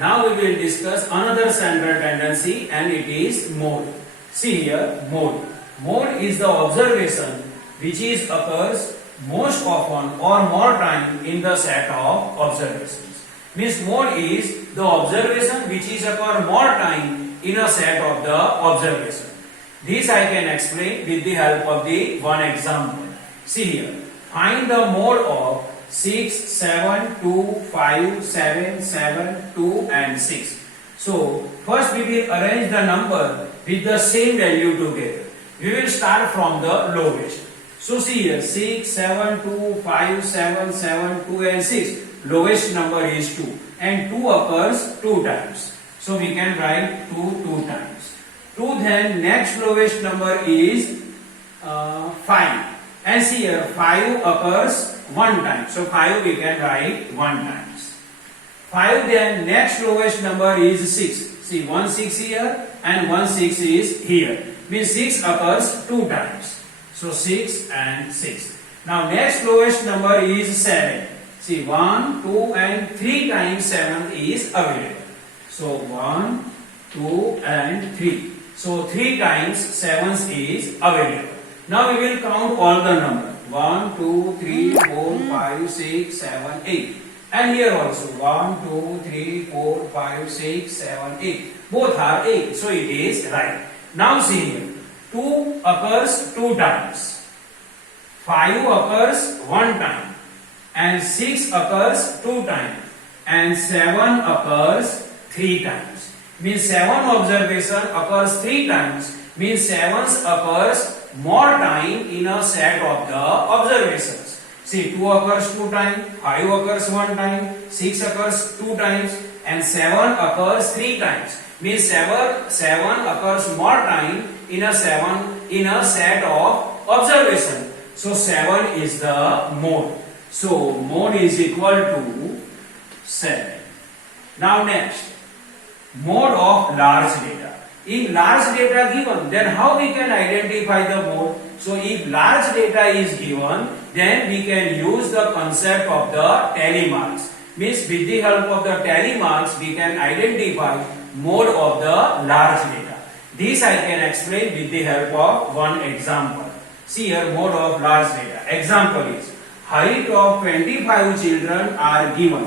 Now we will discuss another central tendency, and it is mode. See here, mode. Mode is the observation which is occurs most often or more time in the set of observations. Means mode is the observation which is occur more time in a set of the observation. This I can explain with the help of the one example. See here, find the mode of 6, 7, 2, 5, 7, 7, 2 and 6. So first we will arrange the number with the same value together. We will start from the lowest. So see here, 6, 7, 2, 5, 7, 7, 2 and 6. Lowest number is 2 and 2 occurs 2 times. So we can write 2 times. 2, then next lowest number is 5. And see here, 5 occurs 1 time. So 5 we can write 1 times. 5, then next lowest number is 6. See, 1 6 here and 1 6 is here. Means 6 occurs 2 times. So 6 and 6. Now next lowest number is 7. See, 1, 2 and 3 times 7 is available. So 1, 2 and 3. So 3 times 7 is available. Now we will count all the numbers. 1, 2, 3, 4, 5, 6, 7, 8. And here also 1, 2, 3, 4, 5, 6, 7, 8. Both are 8. So it is right. Now see here. 2 occurs 2 times. 5 occurs 1 time. And 6 occurs 2 times. And 7 occurs 3 times. Means 7 observation occurs 3 times. Means 7 occurs more time in a set of the observations. See, 2 occurs 2 times, 5 occurs 1 time, 6 occurs 2 times, and 7 occurs 3 times. Means 7 occurs more time in a set of observation. So 7 is the mode. So mode is equal to 7. Now next, mode of large data. If large data given, then how we can identify the mode? So if large data is given, then we can use the concept of the tally marks. Means with the help of the tally marks, we can identify mode of the large data. This I can explain with the help of one example. See here, mode of large data. Example is, height of 25 children are given.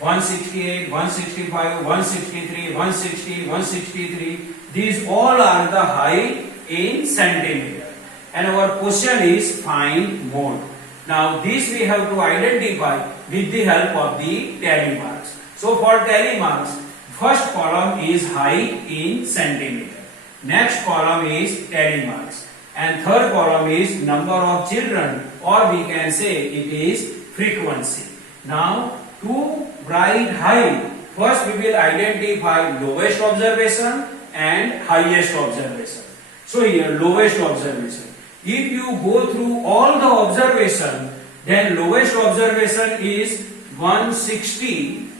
168, 165, 163, 160, 163. These all are the height in centimeter. And our question is find mode. Now this we have to identify with the help of the tally marks. So for tally marks, first column is height in centimeter. Next column is tally marks. And third column is number of children, or we can say it is frequency. Now to write height, first we will identify lowest observation and highest observation. So here lowest observation. If you go through all the observation, then lowest observation is 160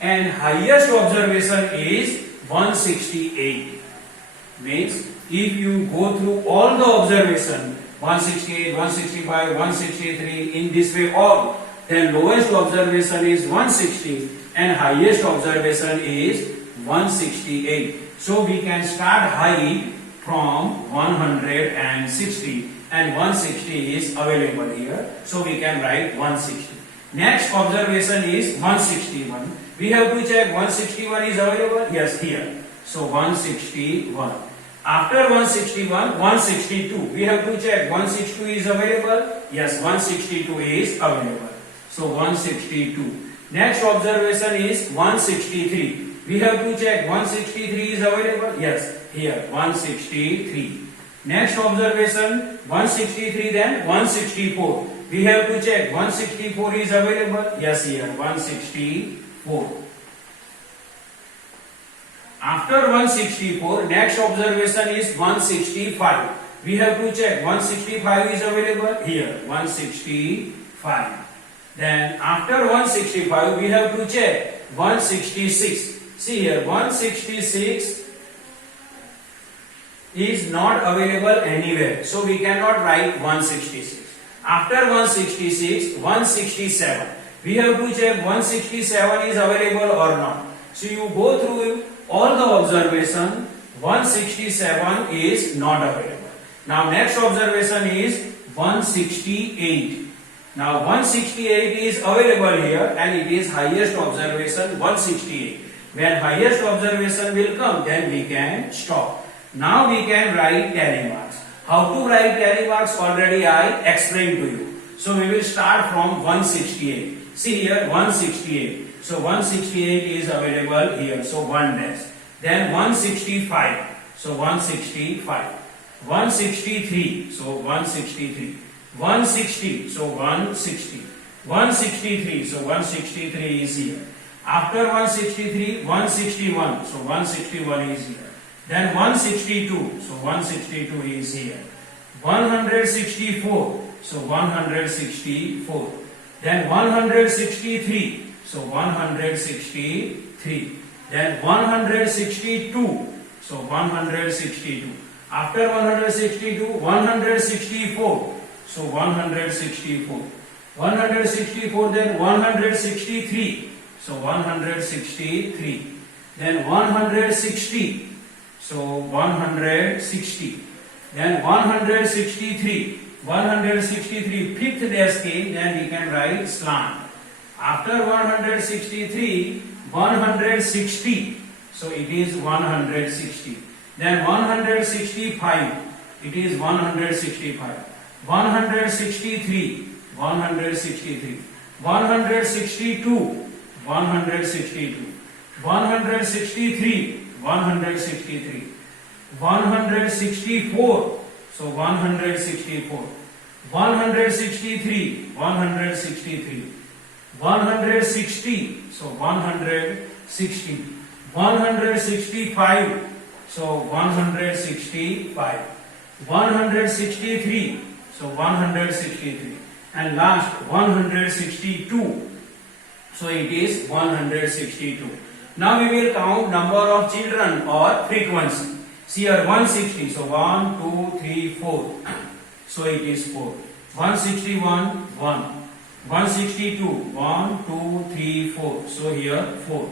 and highest observation is 168. Means if you go through all the observation 168, 165, 163 in this way all, then lowest observation is 160 and highest observation is 168. So we can start height from 160 and 160 is available here. So we can write 160. Next observation is 161. We have to check 161 is available. Yes, here. So 161. After 161, 162. We have to check 162 is available. Yes, 162 is available. So 162. Next observation is 163. We have to check 163 is available. Yes, here 163. Next observation 163, then 164. We have to check 164 is available. Yes, here 164. After 164, next observation is 165. We have to check 165 is available. Here 165. Then after 165, we have to check 166. See here, 166 is not available anywhere. So we cannot write 166. After 166, 167. We have to check 167 is available or not. So you go through all the observation. 167 is not available. Now next observation is 168. Now 168 is available here and it is highest observation 168. When highest observation will come, then we can stop. Now we can write tally marks. How to write tally marks already I explained to you. So we will start from 168. See here 168. So 168 is available here. So 1 dash. Then 165. So 165. 163. So 163. 160. So 160. 163. So 163 is here. After 163, 161. So 161 is here. Then 162. So 162 is here. 164. So 164. Then 163. So 163. Then 162. So 162. After 162, 164. So 164. 164, then 163. So 163. Then 160. So 160. Then 163. 163. Fifth dash came, then we can write slant. After 163, 160. So it is 160. Then 165. It is 165. 163. 163. 162. 162. 163. 163. 164. So 164. 163. 163. 160. So 160. 165. So 165. 163. So 163. And last 162. So it is 162. Now we will count number of children or frequency. See here 160. So 1, 2, 3, 4. So it is 4. 161, 1. 162, 1, 2, 3, 4. So here 4.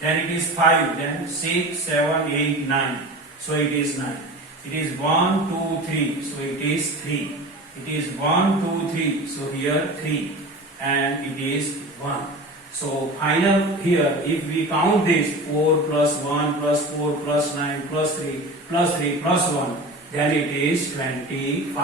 Then it is 5. Then 6, 7, 8, 9. So it is 9. It is 1, 2, 3. So it is 3. It is 1, 2, 3. So here 3. And it is 1. So final here, if we count this 4 plus 1 plus 4 plus 9 plus 3 plus 3 plus 1, then it is 25.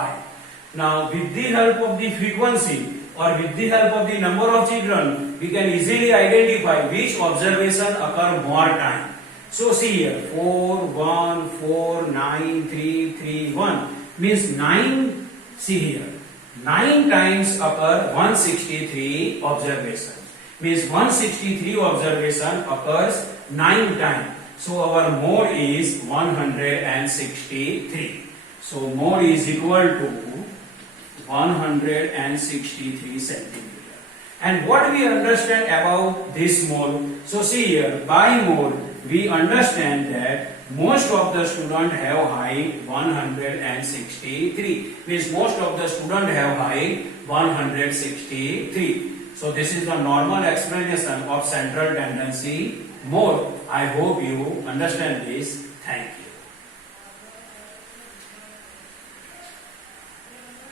Now with the help of the frequency or with the help of the number of children, we can easily identify which observation occur more time. So see here 4, 1, 4, 9, 3, 3, 1 means 9. See here 9 times occur 163 observations. Means 163 observation occurs 9 times. So our mode is 163. So mode is equal to 163 centimeter. And what we understand about this mode? So see here, by mode we understand that most of the students have height 163. Means most of the students have height 163. So this is the normal explanation of central tendency mode. I hope you understand this. Thank you.